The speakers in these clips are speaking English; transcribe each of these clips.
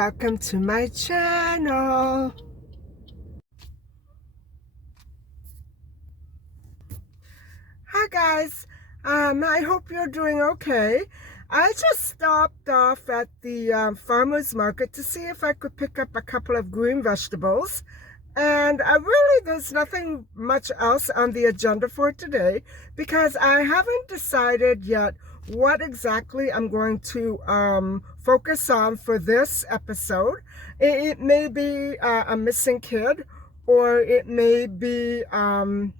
welcome to my channel. Hi guys, I hope you're doing okay. I just stopped off at the farmer's market to see if I could pick up a couple of green vegetables. And there's nothing much else on the agenda for today because I haven't decided yet what exactly I'm going to focus on for this episode. It may be a missing kid, or it may be Marilyn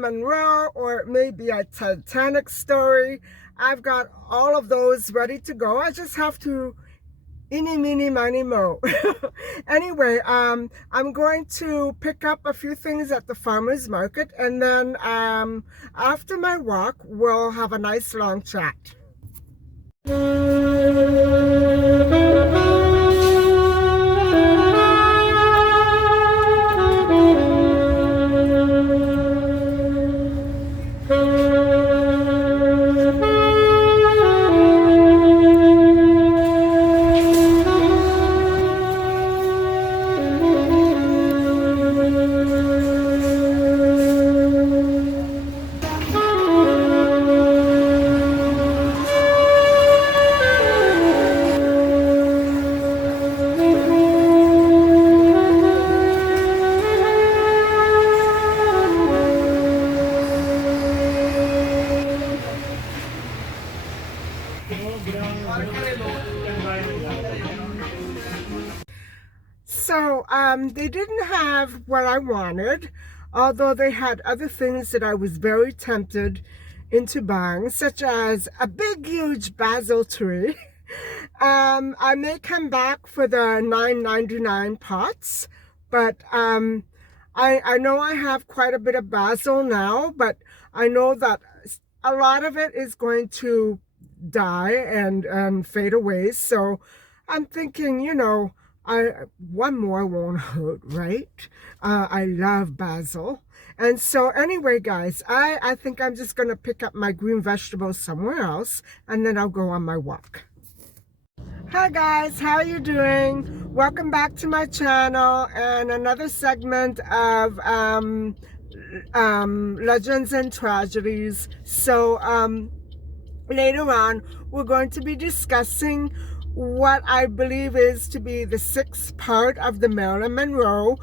Monroe, or it may be a Titanic story. I've got all of those ready to go. I just have to eeny, meeny, miny, mo. Anyway, I'm going to pick up a few things at the farmer's market, and then after my walk, we'll have a nice long chat. So they didn't have what I wanted, although they had other things that I was very tempted into buying, such as a big, huge basil tree. I may come back for the $9.99 pots, but I know I have quite a bit of basil now, but I know that a lot of it is going to die and fade away. So I'm thinking, one more won't hurt, right? I love basil. And so anyway, guys, I think I'm just going to pick up my green vegetables somewhere else, and then I'll go on my walk. Hi guys, how are you doing? Welcome back to my channel and another segment of Legends and Tragedies. So later on, we're going to be discussing what I believe is to be the sixth part of the Marilyn Monroe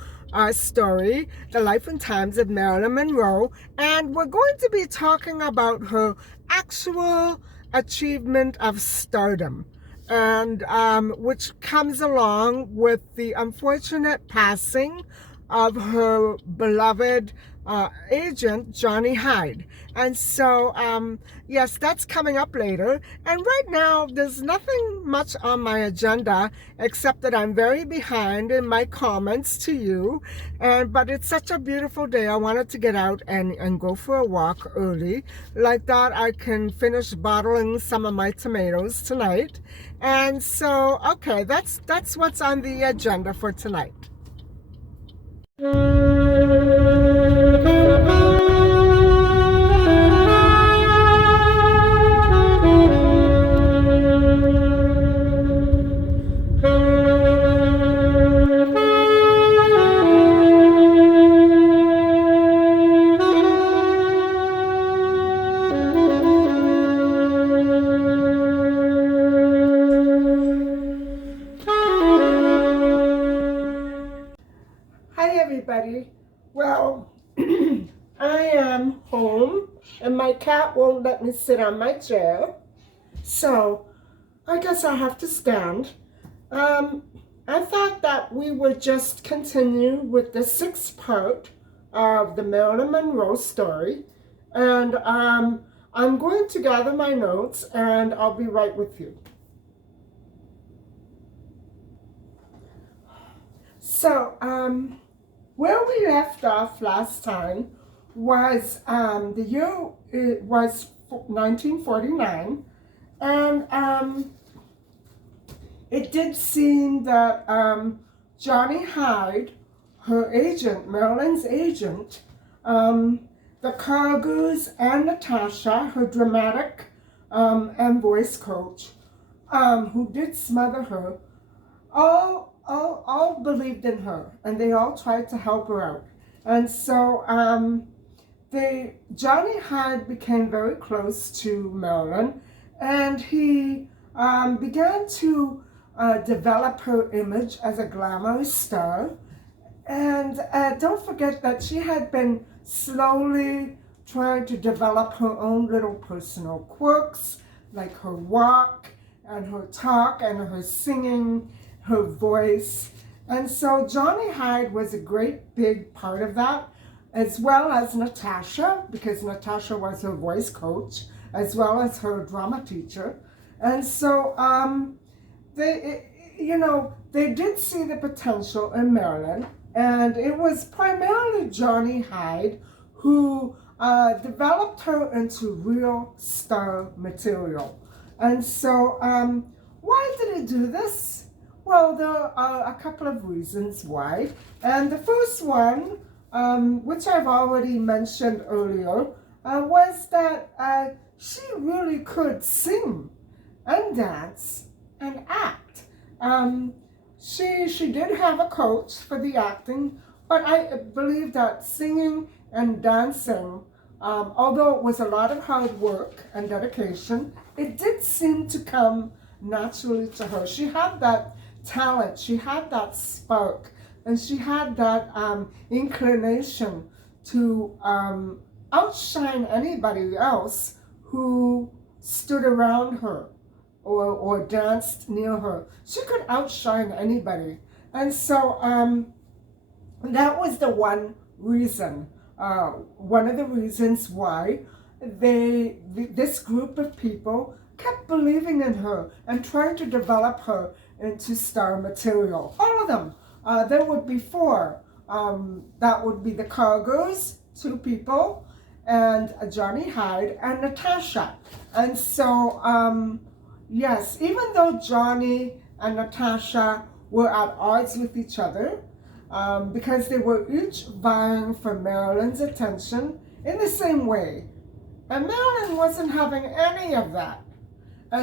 story, the life and times of Marilyn Monroe, and we're going to be talking about her actual achievement of stardom, and which comes along with the unfortunate passing of her beloved agent, Johnny Hyde. And so, yes, that's coming up later. And right now, there's nothing much on my agenda, except that I'm very behind in my comments to you. But it's such a beautiful day. I wanted to get out and go for a walk early. Like that, I can finish bottling some of my tomatoes tonight. And so, okay, that's what's on the agenda for tonight. Everybody, well, I am home and my cat won't let me sit on my chair, so I guess I have to stand. I thought that we would just continue with the sixth part of the Marilyn Monroe story, and I'm going to gather my notes and I'll be right with you. So, where we left off last time was the year, it was 1949, and it did seem that Johnny Hyde, her agent, Marilyn's agent, the Cargers and Natasha, her dramatic and voice coach, who did smother her, all believed in her, and they all tried to help her out. And so Johnny Hyde became very close to Marilyn, and he began to develop her image as a glamorous star. And don't forget that she had been slowly trying to develop her own little personal quirks, like her walk and her talk and her singing, her voice. And so Johnny Hyde was a great big part of that, as well as Natasha, because Natasha was her voice coach, as well as her drama teacher. And so they did see the potential in Marilyn, and it was primarily Johnny Hyde who developed her into real star material. And so why did he do this? Well, there are a couple of reasons why. And the first one, which I've already mentioned earlier, was that she really could sing and dance and act. She did have a coach for the acting, but I believe that singing and dancing, although it was a lot of hard work and dedication, it did seem to come naturally to her. She had that talent, she had that spark, and she had that inclination to outshine anybody else who stood around her or danced near her. She could outshine anybody. And so that was the one reason, one of the reasons why this group of people kept believing in her and trying to develop her into star material. All of them. There would be four. That would be the Cargos, 2 people, and Johnny Hyde and Natasha. And so, yes, even though Johnny and Natasha were at odds with each other, because they were each vying for Marilyn's attention in the same way, and Marilyn wasn't having any of that.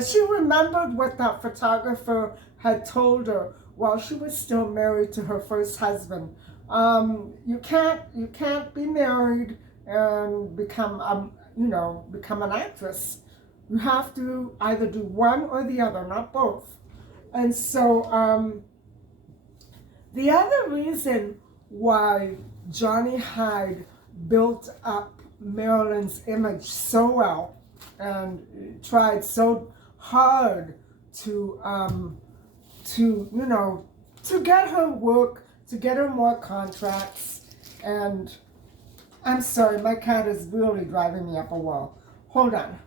She remembered what that photographer had told her while she was still married to her first husband. You can't be married and become an actress. You have to either do one or the other, not both. And so the other reason why Johnny Hyde built up Marilyn's image so well and tried so hard to get her work, to get her more contracts. And I'm sorry, my cat is really driving me up a wall. Hold on.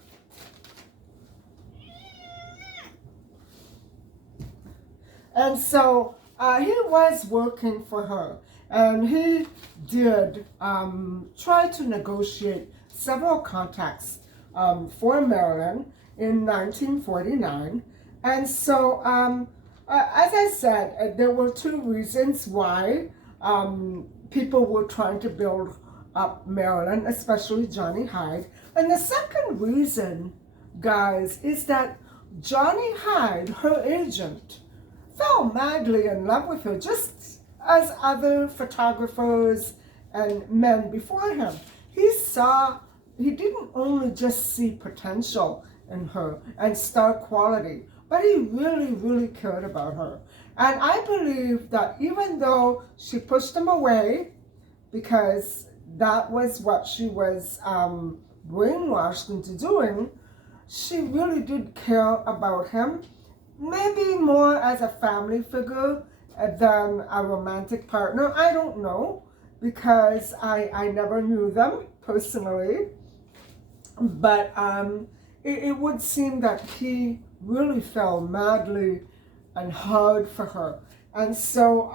And so he was working for her, and he did try to negotiate several contacts for Marilyn in 1949. And so, as I said, there were 2 reasons why people were trying to build up Marilyn, especially Johnny Hyde. And the second reason, guys, is that Johnny Hyde, her agent, fell madly in love with her, just as other photographers and men before him. He didn't only just see potential in her and star quality, but he really, really cared about her. And I believe that even though she pushed him away, because that was what she was brainwashed into doing, she really did care about him, maybe more as a family figure than a romantic partner. I don't know, because I never knew them personally. But it would seem that he really fell madly and hard for her. And so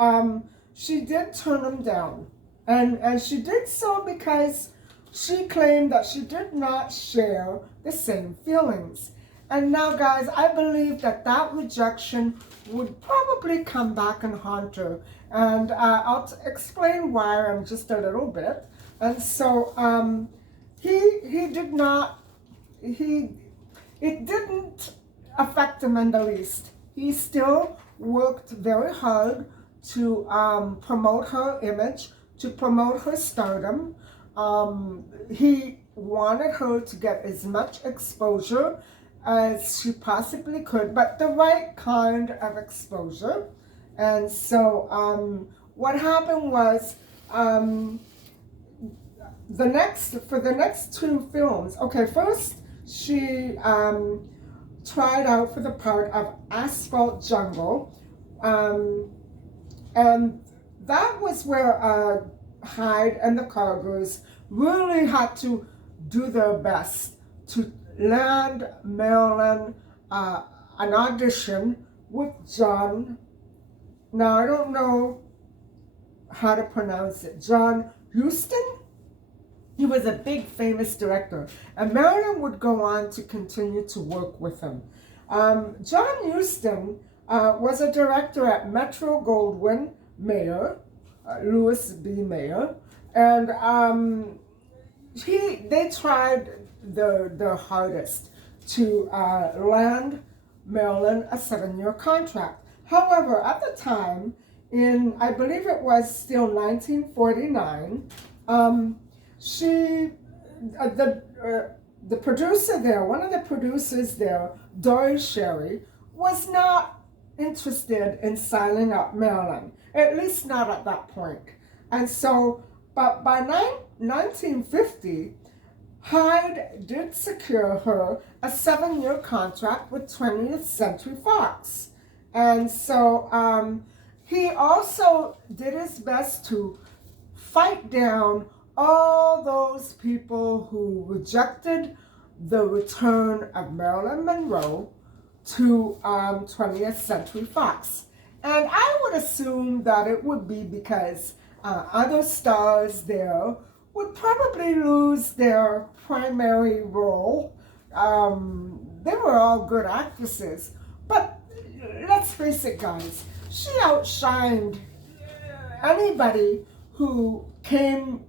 she did turn him down. And she did so because she claimed that she did not share the same feelings. And now, guys, I believe that that rejection would probably come back and haunt her. And I'll explain why in just a little bit. And so it didn't affect him in the least. He still worked very hard to promote her image, to promote her stardom. He wanted her to get as much exposure as she possibly could, but the right kind of exposure. And so what happened was for the next two films, okay, first she tried out for the part of Asphalt Jungle, and that was where Hyde and the Cargers really had to do their best to land Marilyn an audition with John. Now I don't know how to pronounce it. John Huston? He was a big famous director, and Marilyn would go on to continue to work with him. John Huston was a director at Metro-Goldwyn-Mayer, Louis B. Mayer, and they tried their hardest to land Marilyn a 7-year contract. However, at the time, in I believe it was still 1949, the producer there, one of the producers there, Dory Sherry, was not interested in signing up Marilyn, at least not at that point. And so, but by 1950, Hyde did secure her a 7-year contract with 20th Century Fox. And so he also did his best to fight down all those people who rejected the return of Marilyn Monroe to 20th Century Fox. And I would assume that it would be because other stars there would probably lose their primary role. They were all good actresses, but let's face it, guys, she outshined anybody who came,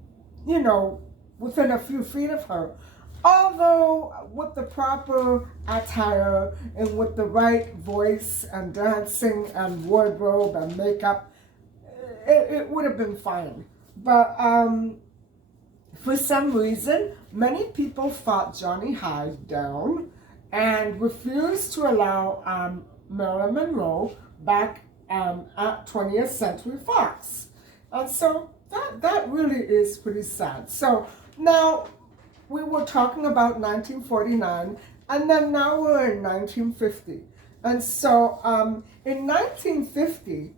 within a few feet of her. Although with the proper attire and with the right voice and dancing and wardrobe and makeup, it would have been fine. But for some reason, many people fought Johnny Hyde down and refused to allow Marilyn Monroe back at 20th Century Fox. And so that really is pretty sad. So now we were talking about 1949, and then now we're in 1950. And so in 1950,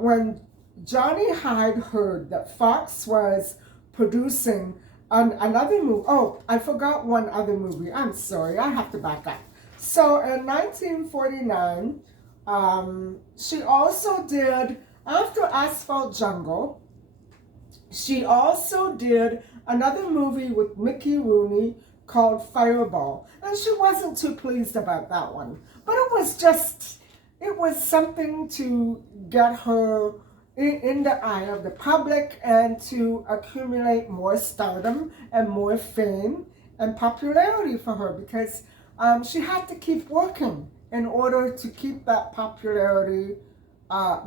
when Johnny Hyde heard that Fox was producing another movie, oh, I forgot one other movie. I'm sorry, I have to back up. So in 1949, she also did, after Asphalt Jungle, she also did another movie with Mickey Rooney called Fireball. And she wasn't too pleased about that one. But it was something to get her in the eye of the public and to accumulate more stardom and more fame and popularity for her, because she had to keep working in order to keep that popularity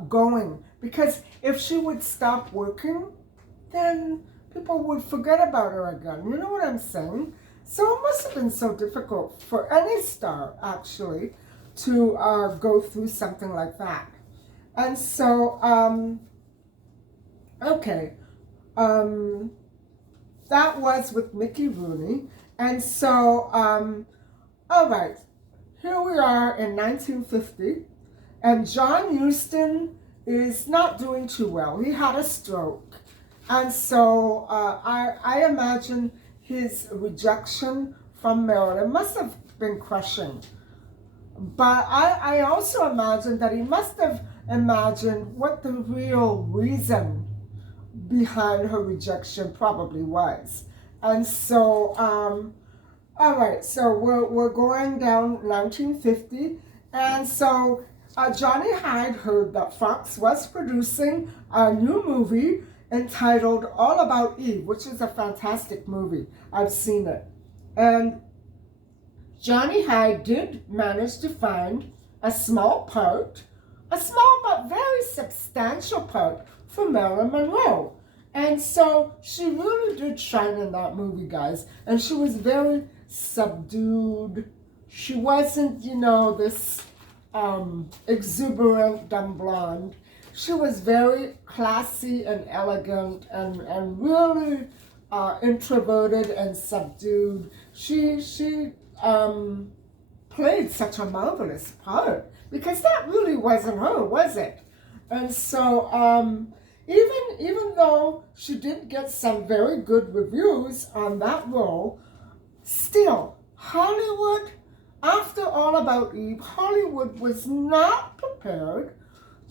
going. Because if she would stop working, then people would forget about her again. You know what I'm saying? So it must have been so difficult for any star, actually, to go through something like that. And so, that was with Mickey Rooney. And so, all right, here we are in 1950, and John Huston is not doing too well. He had a stroke. And so I imagine his rejection from Marilyn must have been crushing. But I also imagine that he must have imagined what the real reason behind her rejection probably was. And so, all right, so we're going down 1950. And so Johnny Hyde heard that Fox was producing a new movie entitled All About Eve, which is a fantastic movie. I've seen it. And Johnny Hyde did manage to find a small but very substantial part for Marilyn Monroe. And so she really did shine in that movie, guys. And she was very subdued. She wasn't, this exuberant dumb blonde. She was very classy and elegant and really introverted and subdued. She played such a marvelous part because that really wasn't her, was it? And so even though she did get some very good reviews on that role, still, Hollywood, after All About Eve, Hollywood was not prepared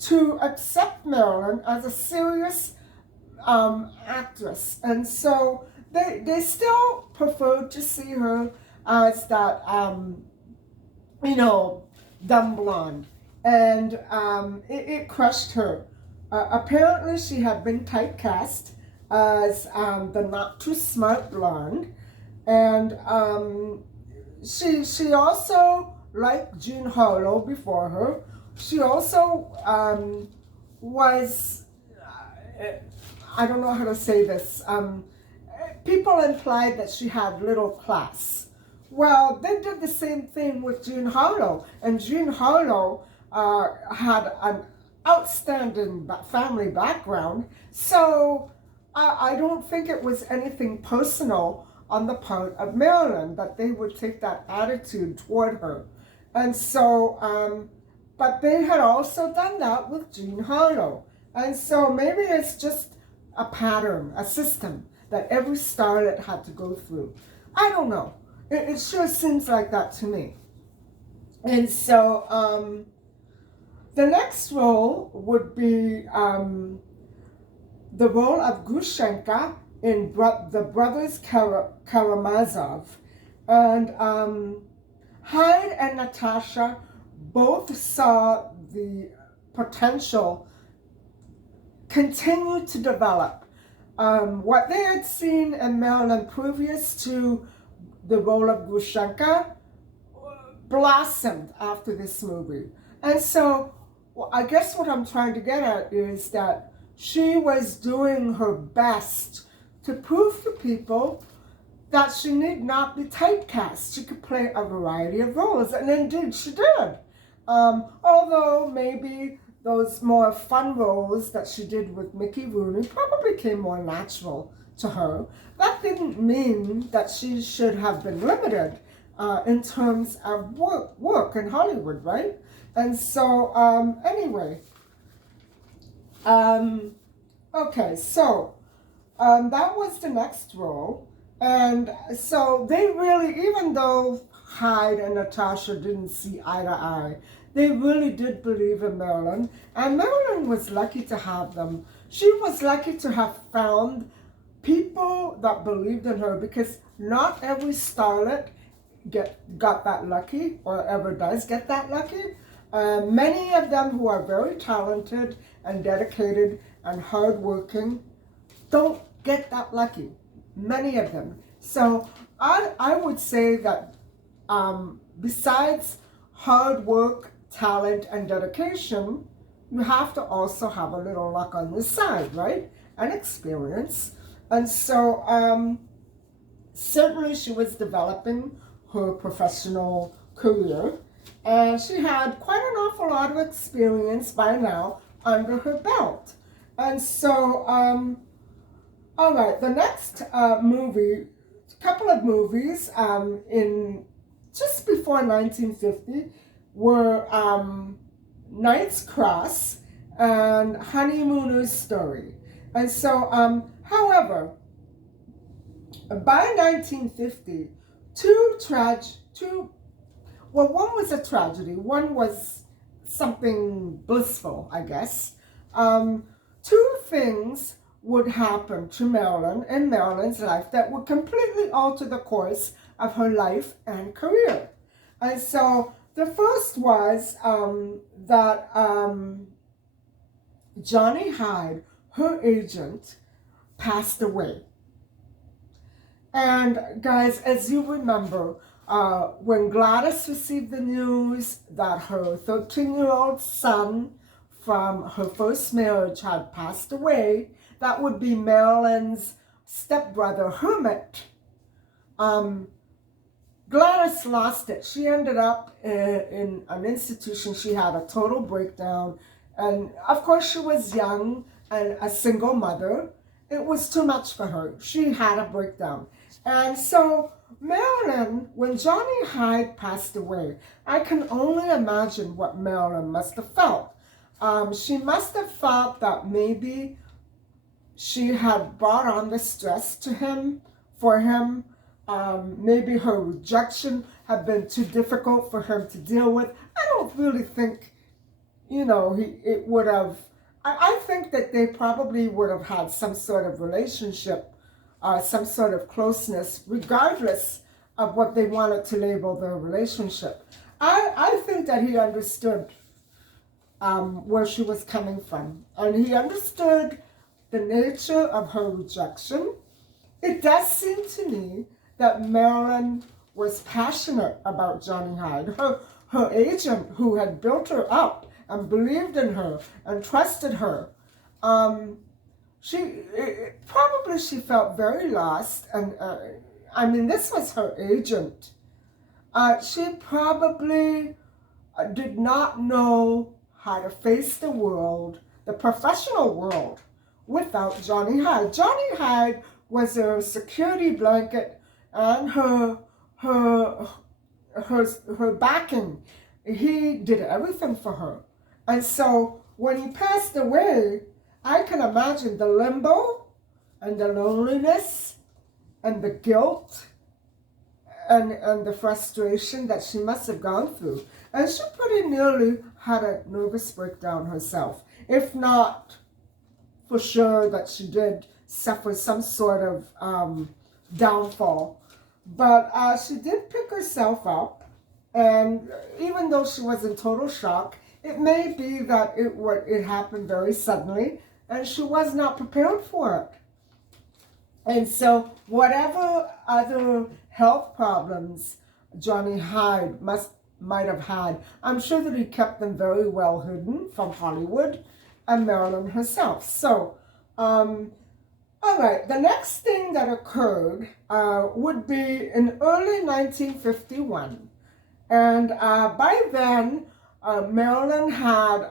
to accept Marilyn as a serious actress. And so they still preferred to see her as that, dumb blonde. And it crushed her. Apparently, she had been typecast as the not too smart blonde. And she also, like Jean Harlow before her, she also was, I don't know how to say this, people implied that she had little class. Well, they did the same thing with Jean Harlow, and Jean Harlow had an outstanding family background, so I don't think it was anything personal on the part of Marilyn that they would take that attitude toward her. And so, but they had also done that with Jean Harlow. And so maybe it's just a pattern, a system that every starlet had to go through. I don't know. It sure seems like that to me. And so the next role would be the role of Grushenka in The Brothers Karamazov. And Hyde and Natasha both saw the potential continue to develop. What they had seen in Marilyn previous to the role of Grushenka blossomed after this movie. And so I guess what I'm trying to get at is that she was doing her best to prove to people that she need not be typecast. She could play a variety of roles, and indeed she did. Although maybe those more fun roles that she did with Mickey Rooney probably came more natural to her. That didn't mean that she should have been limited in terms of work in Hollywood, right? And so, anyway, okay, so that was the next role. And so they really, even though Hyde and Natasha didn't see eye to eye, they really did believe in Marilyn. And Marilyn was lucky to have them. She was lucky to have found people that believed in her, because not every starlet got that lucky or ever does get that lucky. Many of them who are very talented and dedicated and hardworking don't get that lucky. Many of them. So I would say that besides hard work, talent, and dedication, you have to also have a little luck on the side, right? And experience. And so certainly she was developing her professional career, and she had quite an awful lot of experience by now under her belt. And so, all right, the next couple of movies in just before 1950 were Knight's Cross and Honeymooner's Story. And so, however, by 1950, one was a tragedy, one was something blissful, I guess. Two things would happen to Marilyn in Marilyn's life that would completely alter the course of her life and career. And so the first was that Johnny Hyde, her agent, passed away. And guys, as you remember, When Gladys received the news that her 13-year-old son from her first marriage had passed away, that would be Marilyn's stepbrother, Hermit, Gladys lost it. She ended up in an institution. She had a total breakdown. And of course, she was young and a single mother. It was too much for her. She had a breakdown. And so Marilyn, when Johnny Hyde passed away, I can only imagine what Marilyn must have felt. She must have felt that maybe she had brought on the stress to him, for him. Maybe her rejection had been too difficult for him to deal with. I don't really think, it would have. I think that they probably would have had some sort of relationship, some sort of closeness, regardless of what they wanted to label their relationship. I think that he understood where she was coming from, and he understood the nature of her rejection. It does seem to me that Marilyn was passionate about Johnny Hyde. Her agent, who had built her up and believed in her and trusted her, she felt very lost. And this was her agent. She probably did not know how to face the world, the professional world, without Johnny Hyde. Johnny Hyde was her security blanket and her backing. He did everything for her. And so when he passed away, I can imagine the limbo and the loneliness and the guilt and the frustration that she must have gone through. And she pretty nearly had a nervous breakdown herself, if not for sure that she did suffer some sort of downfall. But she did pick herself up, and even though she was in total shock, it may be that it happened very suddenly, and she was not prepared for it. And so whatever other health problems Johnny Hyde might have had, I'm sure that he kept them very well hidden from Hollywood and Marilyn herself. So, all right, the next thing that occurred would be in early 1951. And by then, Marilyn had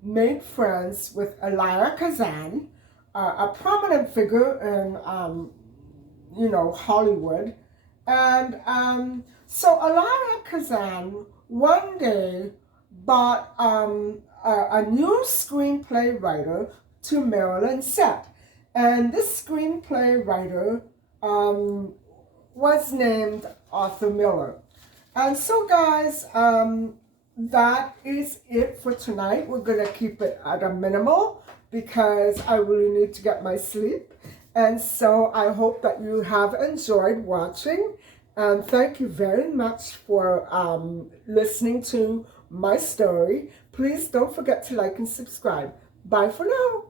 made friends with Elia Kazan, a prominent figure in, Hollywood. And so Elia Kazan one day bought a new screenplay writer to Marilyn's set. And this screenplay writer was named Arthur Miller. And so, guys, that is it for tonight. We're going to keep it at a minimal because I really need to get my sleep. And so I hope that you have enjoyed watching. And thank you very much for listening to my story. Please don't forget to like and subscribe. Bye for now.